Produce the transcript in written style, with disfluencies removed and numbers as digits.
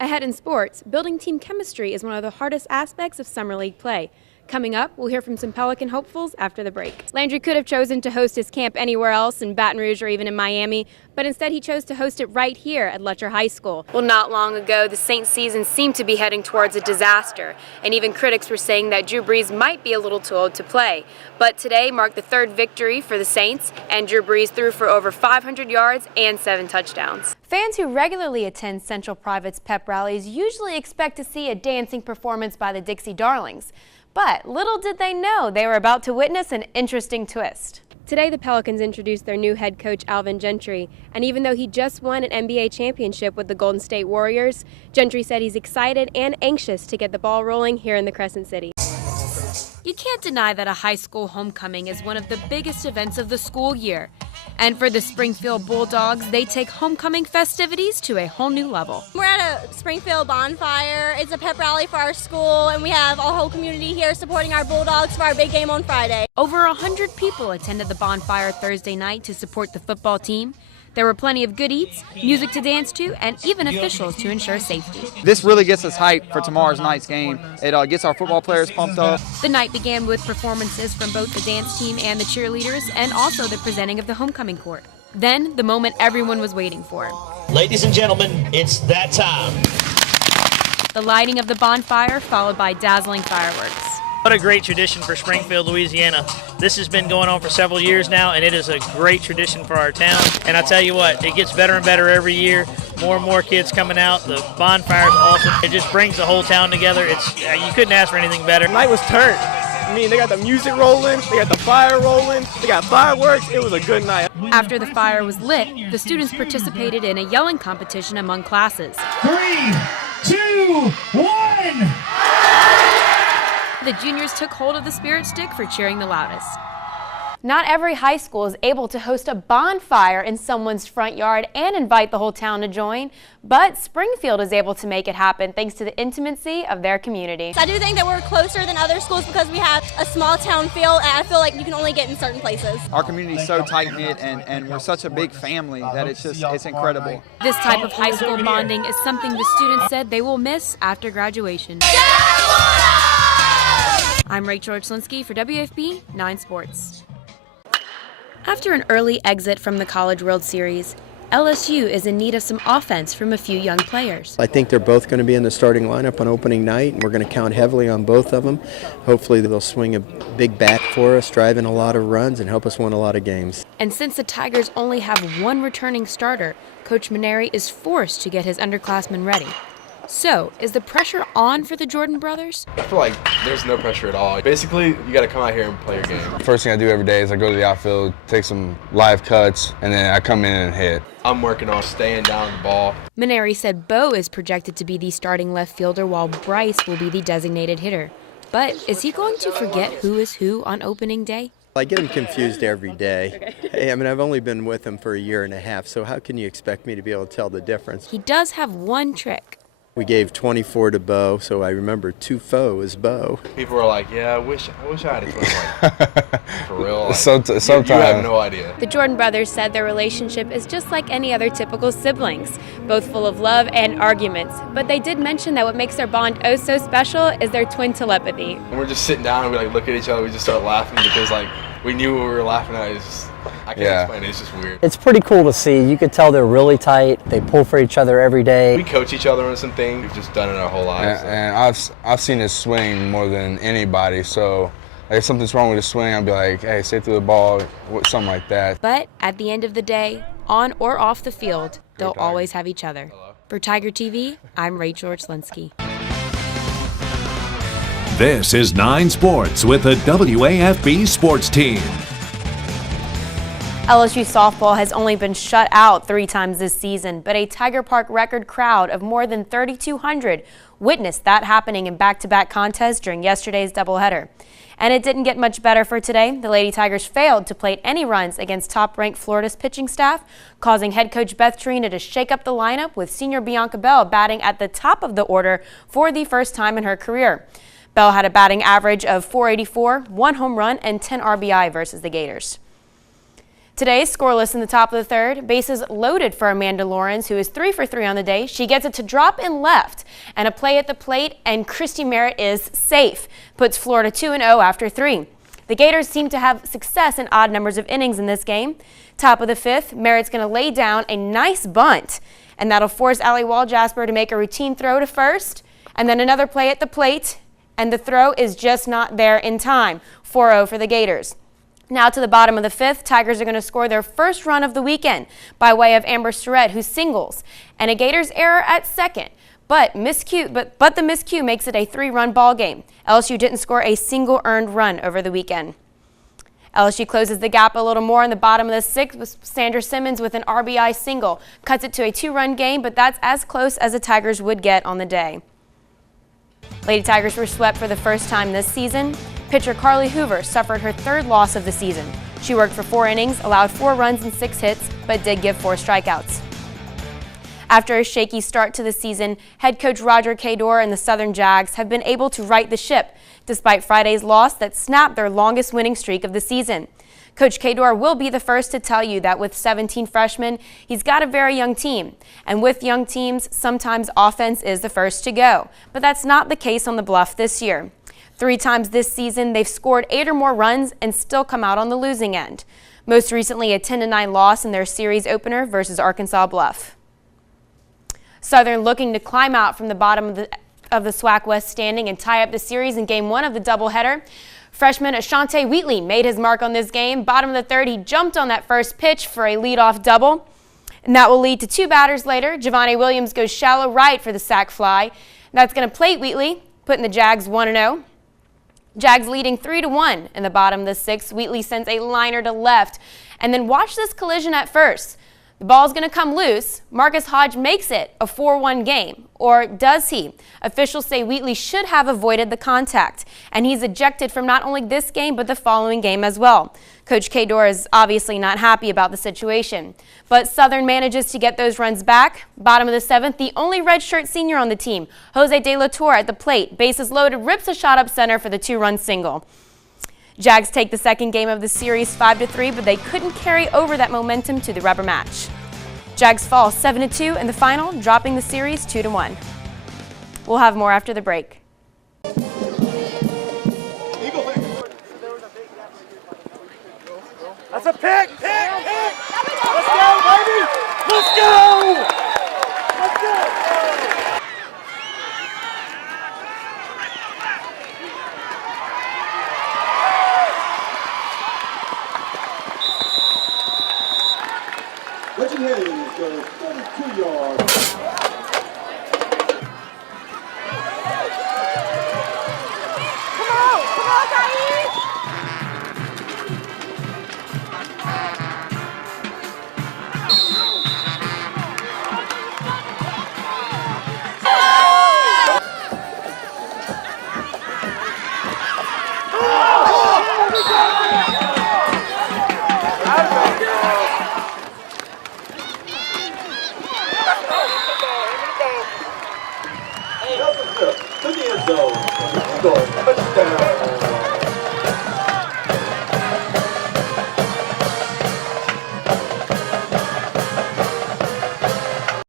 Ahead in sports, building team chemistry is one of the hardest aspects of summer league play. Coming up, we'll hear from some Pelican hopefuls after the break. Landry could have chosen to host his camp anywhere else in Baton Rouge or even in Miami, but instead he chose to host it right here at Letcher High School. Well, not long ago, the Saints season seemed to be heading towards a disaster, and even critics were saying that Drew Brees might be a little too old to play. But today marked the third victory for the Saints, and Drew Brees threw for over 500 yards and 7 touchdowns. Fans who regularly attend Central Private's pep rallies usually expect to see a dancing performance by the Dixie Darlings. But little did they know they were about to witness an interesting twist. Today, the Pelicans introduced their new head coach, Alvin Gentry, and even though he just won an NBA championship with the Golden State Warriors, Gentry said he's excited and anxious to get the ball rolling here in the Crescent City. You can't deny that a high school homecoming is one of the biggest events of the school year. And for the Springfield Bulldogs, they take homecoming festivities to a whole new level. We're at a Springfield bonfire. It's a pep rally for our school, and we have our whole community here supporting our Bulldogs for our big game on Friday. Over 100 people attended the bonfire Thursday night to support the football team. There were plenty of good eats, music to dance to, and even officials to ensure safety. This really gets us hyped for tomorrow's night's game. It gets our football players pumped up. The night began with performances from both the dance team and the cheerleaders, and also the presenting of the homecoming court. Then, the moment everyone was waiting for. Ladies and gentlemen, it's that time. The lighting of the bonfire, followed by dazzling fireworks. What a great tradition for Springfield, Louisiana. This has been going on for several years now, and it is a great tradition for our town. And I tell you what, it gets better and better every year. More and more kids coming out. The bonfire is awesome. It just brings the whole town together. You couldn't ask for anything better. The night was turned. I mean, they got the music rolling, they got the fire rolling, they got fireworks. It was a good night. After the fire was lit, the students participated in a yelling competition among classes. 3, 2, 1! The juniors took hold of the spirit stick for cheering the loudest. Not every high school is able to host a bonfire in someone's front yard and invite the whole town to join, but Springfield is able to make it happen thanks to the intimacy of their community. I do think that we're closer than other schools because we have a small town feel, and I feel like you can only get in certain places. Our community is so tight-knit, and we're such a big family that it's incredible. This type of high school bonding is something the students said they will miss after graduation. I'm Rachel Richlinski for WFB 9 Sports. After an early exit from the College World Series, LSU is in need of some offense from a few young players. I think they're both going to be in the starting lineup on opening night, and we're going to count heavily on both of them. Hopefully they'll swing a big bat for us, drive in a lot of runs, and help us win a lot of games. And since the Tigers only have one returning starter, Coach Maneri is forced to get his underclassmen ready. So, is the pressure on for the Jordan brothers? I feel like there's no pressure at all. Basically, you got to come out here and play your game. First thing I do every day is I go to the outfield, take some live cuts, and then I come in and hit. I'm working on staying down the ball. Maneri said Bo is projected to be the starting left fielder while Bryce will be the designated hitter. But is he going to forget who is who on opening day? I get him confused every day. Hey, I mean, I've only been with him for a year and a half, so how can you expect me to be able to tell the difference? He does have one trick. We gave 24 to Bo, so I remember Tufo is Bo. People were like, yeah, I wish I had a 21. For real. Like, Sometimes. You have no idea. The Jordan brothers said their relationship is just like any other typical siblings, both full of love and arguments. But they did mention that what makes their bond oh so special is their twin telepathy. When we're just sitting down and we look at each other, we just start laughing because we knew what we were laughing at. I can't explain it. It's just weird. It's pretty cool to see. You could tell they're really tight. They pull for each other every day. We coach each other on some things. We've just done it our whole lives. And I've seen his swing more than anybody. So if something's wrong with his swing, I'll be like, hey, stay through the ball, something like that. But at the end of the day, on or off the field, they'll always have each other. Hello. For Tiger TV, I'm Rachel Richlinski. This is 9 Sports with the WAFB Sports Team. LSU softball has only been shut out 3 times this season, but a Tiger Park record crowd of more than 3,200 witnessed that happening in back-to-back contests during yesterday's doubleheader. And it didn't get much better for today. The Lady Tigers failed to plate any runs against top-ranked Florida's pitching staff, causing head coach Beth Trina to shake up the lineup with senior Bianca Bell batting at the top of the order for the first time in her career. Bell had a batting average of .484, 1 home run, and 10 RBI versus the Gators. Today, scoreless in the top of the third. Bases loaded for Amanda Lawrence, who is 3 for 3 on the day. She gets it to drop in left and a play at the plate, and Christy Merritt is safe. Puts Florida 2-0 after 3. The Gators seem to have success in odd numbers of innings in this game. Top of the fifth, Merritt's going to lay down a nice bunt, and that'll force Allie Wall-Jasper to make a routine throw to first, and then another play at the plate, and the throw is just not there in time. 4-0 for the Gators. Now to the bottom of the fifth, Tigers are going to score their first run of the weekend by way of Amber Surratt, who singles, and a Gators error at second. But the miscue makes it a 3-run ball game. LSU didn't score a single earned run over the weekend. LSU closes the gap a little more in the bottom of the sixth with Sandra Simmons with an RBI single. Cuts it to a 2-run game, but that's as close as the Tigers would get on the day. Lady Tigers were swept for the first time this season. Pitcher Carly Hoover suffered her 3rd loss of the season. She worked for 4 innings, allowed 4 runs and 6 hits, but did give 4 strikeouts. After a shaky start to the season, head coach Roger Cador and the Southern Jags have been able to right the ship, despite Friday's loss that snapped their longest winning streak of the season. Coach Cador will be the first to tell you that with 17 freshmen, he's got a very young team. And with young teams, sometimes offense is the first to go. But that's not the case on the Bluff this year. 3 times this season, they've scored 8 or more runs and still come out on the losing end. Most recently, a 10-9 loss in their series opener versus Arkansas Bluff. Southern looking to climb out from the bottom of the SWAC West standing and tie up the series in Game 1 of the doubleheader. Freshman Ashante Wheatley made his mark on this game. Bottom of the third, he jumped on that first pitch for a leadoff double. And that will lead to 2 batters later. Javante Williams goes shallow right for the sac fly. That's going to plate Wheatley, putting the Jags 1-0. Jags leading 3-1 in the bottom of the 6th. Wheatley sends a liner to left. And then watch this collision at first. The ball's going to come loose. Marcus Hodge makes it a 4-1 game. Or does he? Officials say Wheatley should have avoided the contact. And he's ejected from not only this game, but the following game as well. Coach Cador is obviously not happy about the situation. But Southern manages to get those runs back. Bottom of the 7th, the only redshirt senior on the team, Jose De La Torre at the plate. Bases loaded, rips a shot up center for the 2-run single. Jags take the second game of the series 5-3, but they couldn't carry over that momentum to the rubber match. Jags fall 7-2 in the final, dropping the series 2-1. We'll have more after the break. That's a pick! Let's go, baby! Let's go! Let's go! What you hear is 32 yards. Come on, Daddy! To the end zone.